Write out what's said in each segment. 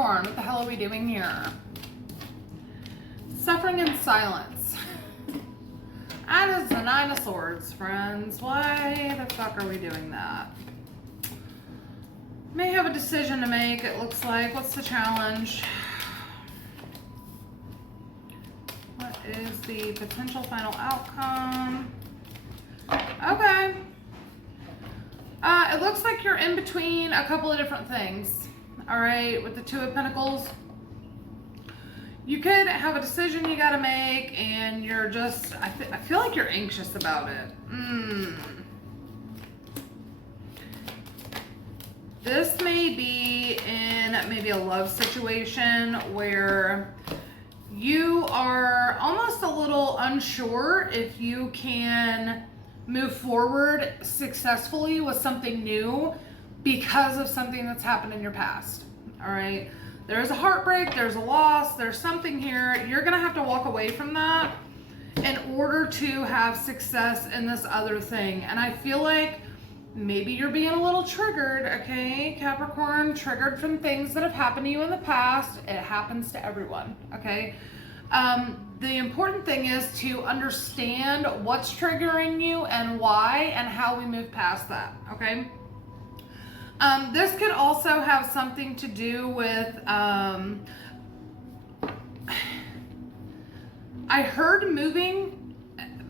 Capricorn, what the hell are we doing here? Suffering in silence. That is the Nine of Swords, friends. Why the fuck are we doing that? May have a decision to make, it looks like. What's the challenge? What is the potential final outcome? Okay. It looks like you're in between a couple of different things. All right, with the Two of Pentacles. You could have a decision you gotta make and you're just, I feel like you're anxious about it. This may be in maybe a love situation where you are almost a little unsure if you can move forward successfully with something new because of something that's happened in your past. All right. There's a heartbreak, there's a loss, there's something here. You're going to have to walk away from that in order to have success in this other thing. And I feel like maybe you're being a little triggered, okay, Capricorn, triggered from things that have happened to you in the past. It happens to everyone, okay? The important thing is to understand what's triggering you and why and how we move past that, okay? This could also have something to do with, I heard moving,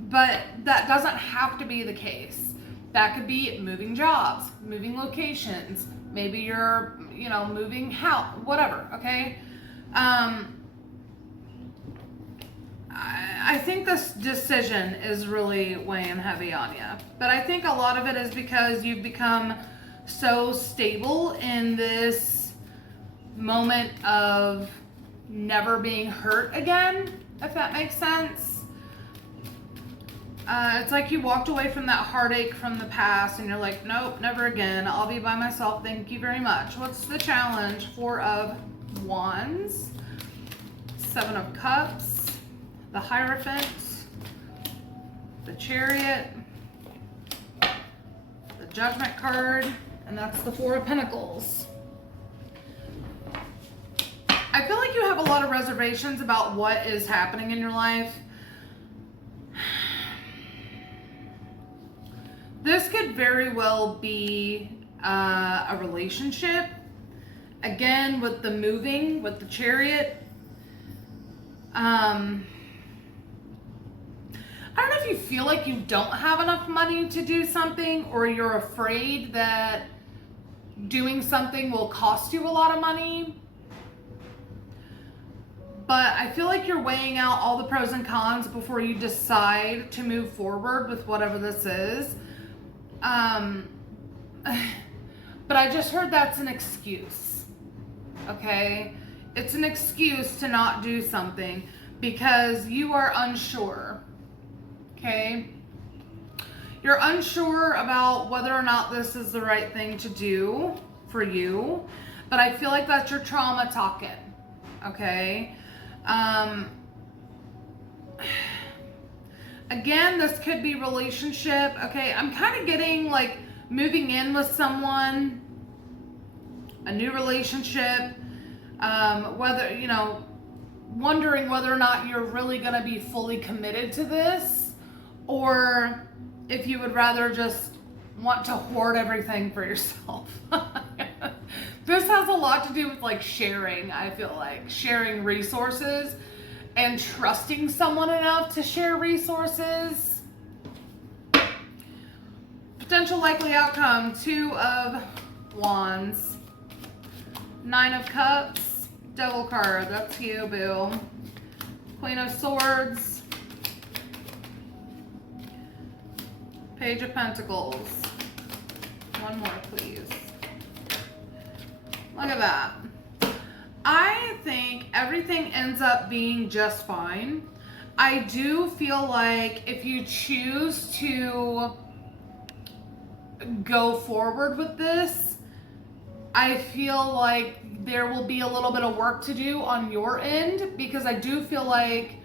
but that doesn't have to be the case. That could be moving jobs, moving locations, maybe you're, moving house, whatever, okay? I think this decision is really weighing heavy on you, but I think a lot of it is because you've become so stable in this moment of never being hurt again, if that makes sense. It's like you walked away from that heartache from the past and you're like, nope, never again. I'll be by myself. Thank you very much. What's the challenge? Four of Wands, Seven of Cups, the Hierophant, the Chariot, the Judgment card, and that's the Four of Pentacles. I feel like you have a lot of reservations about what is happening in your life. This could very well be a relationship. Again, with the moving, with the Chariot. I don't know if you feel like you don't have enough money to do something, or you're afraid that doing something will cost you a lot of money. But I feel like you're weighing out all the pros and cons before you decide to move forward with whatever this is. But I just heard that's an excuse. Okay? It's an excuse to not do something because you are unsure. Okay? You're unsure about whether or not this is the right thing to do for you, but I feel like that's your trauma talking. Okay? Again, this could be relationship. Okay, I'm kind of getting like moving in with someone, a new relationship, whether, wondering whether or not you're really going to be fully committed to this, or if you would rather just want to hoard everything for yourself. This has a lot to do with like sharing, I feel like. Sharing resources and trusting someone enough to share resources. Potential likely outcome, Two of Wands, Nine of Cups, Devil card, that's you, boo. Queen of Swords, Page of Pentacles. One more, please. Look at that. I think everything ends up being just fine. I do feel like if you choose to go forward with this, I feel like there will be a little bit of work to do on your end, because I do feel like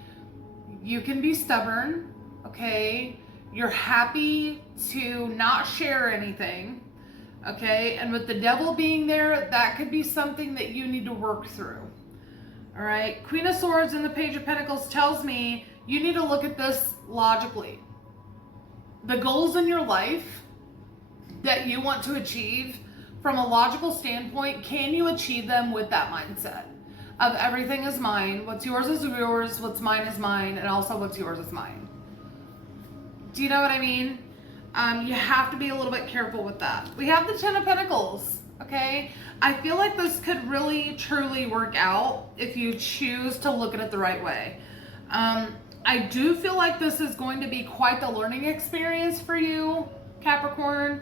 you can be stubborn, okay? You're happy to not share anything, Okay, and with the devil being there, that could be something that you need to work through. All right, Queen of Swords and the Page of Pentacles tells me you need to look at this logically. The goals in your life that you want to achieve, from a logical standpoint, can you achieve them with that mindset of everything is mine, what's yours is yours, what's mine is mine, and also what's yours is mine? Do you know what I mean? You have to be a little bit careful with that. We have the Ten of Pentacles, okay? I feel like this could really, truly work out if you choose to look at it the right way. I do feel like this is going to be quite the learning experience for you, Capricorn.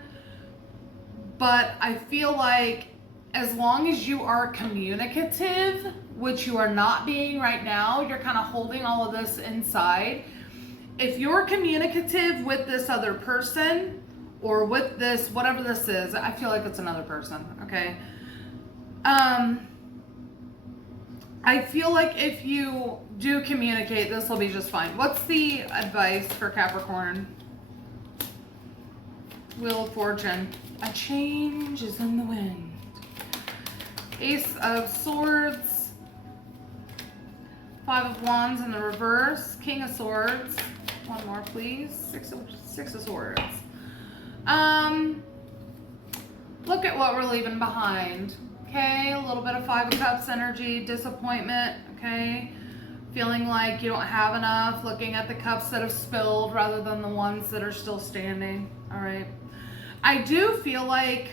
But I feel like as long as you are communicative, which you are not being right now, you're kind of holding all of this inside. If you're communicative with this other person or with this, whatever this is, I feel like it's another person, okay? I feel like if you do communicate, this will be just fine. What's the advice for Capricorn? Wheel of Fortune. A change is in the wind. Ace of Swords. Five of Wands in the reverse. King of Swords. One more, please. Six of Swords. Look at what we're leaving behind. Okay, a little bit of Five of Cups energy, disappointment, okay? Feeling like you don't have enough, looking at the cups that have spilled rather than the ones that are still standing, all right? I do feel like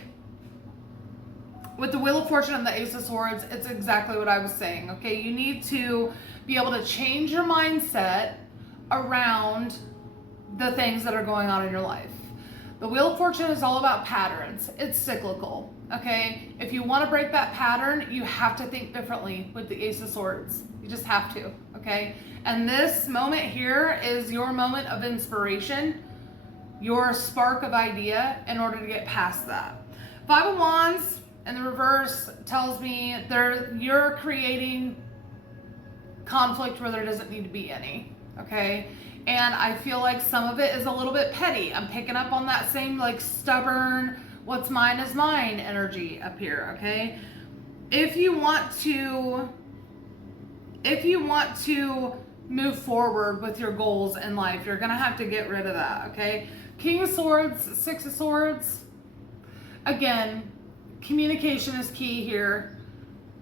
with the Wheel of Fortune and the Ace of Swords, it's exactly what I was saying, okay? You need to be able to change your mindset around the things that are going on in your life. The Wheel of Fortune is all about patterns. It's cyclical, okay? If you want to break that pattern, you have to think differently with the Ace of Swords. You just have to, okay? And this moment here is your moment of inspiration, your spark of idea in order to get past that. Five of Wands in the reverse tells me you're creating conflict where there doesn't need to be any, okay? And I feel like some of it is a little bit petty. I'm picking up on that same like stubborn, what's mine is mine energy up here, okay? If you want to move forward with your goals in life, you're gonna have to get rid of that, okay? King of Swords, Six of Swords. Again, communication is key here.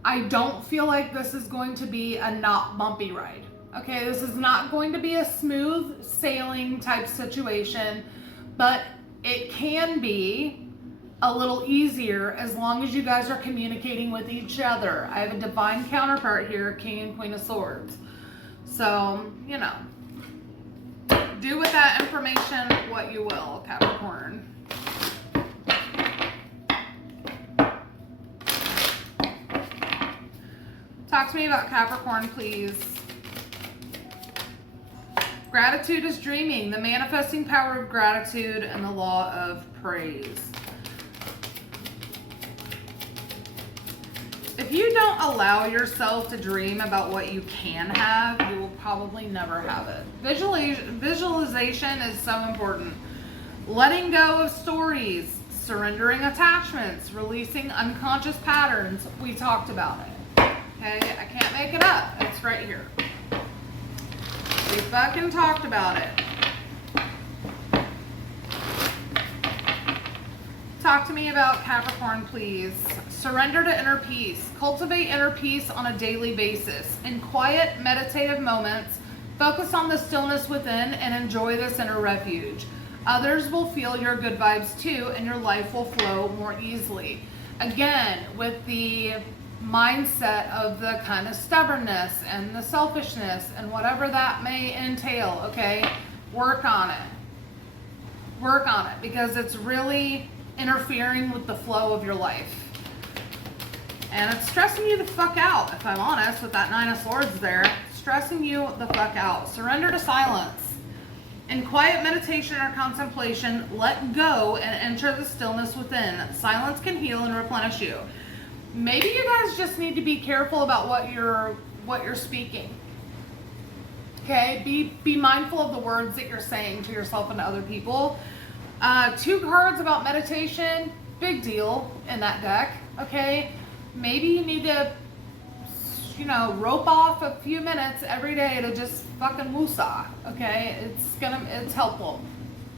I don't feel like this is going to be a not bumpy ride. Okay, this is not going to be a smooth sailing type situation, but it can be a little easier as long as you guys are communicating with each other. I have a divine counterpart here, King and Queen of Swords. So, you know, do with that information what you will, Capricorn. Talk to me about Capricorn, please. Gratitude is dreaming, the manifesting power of gratitude and the law of praise. If you don't allow yourself to dream about what you can have, you will probably never have it. Visualization is so important. Letting go of stories, surrendering attachments, releasing unconscious patterns. We talked about it. Okay, I can't make it up. It's right here. We fucking talked about it. Talk to me about Capricorn, please. Surrender to inner peace. Cultivate inner peace on a daily basis. In quiet, meditative moments, focus on the stillness within and enjoy this inner refuge. Others will feel your good vibes too, and your life will flow more easily. Again, with the mindset of the kind of stubbornness and the selfishness and whatever that may entail, okay? Work on it. Work on it, because it's really interfering with the flow of your life. And it's stressing you the fuck out, if I'm honest, with that Nine of Swords there. Stressing you the fuck out. Surrender to silence. In quiet meditation or contemplation, let go and enter the stillness within. Silence can heal and replenish you. Maybe you guys just need to be careful about what you're speaking. Okay? Be mindful of the words that you're saying to yourself and to other people. Two cards about meditation. big deal in that deck, okay? Maybe you need to, you know, rope off a few minutes every day to just fucking woosah, okay? It's helpful.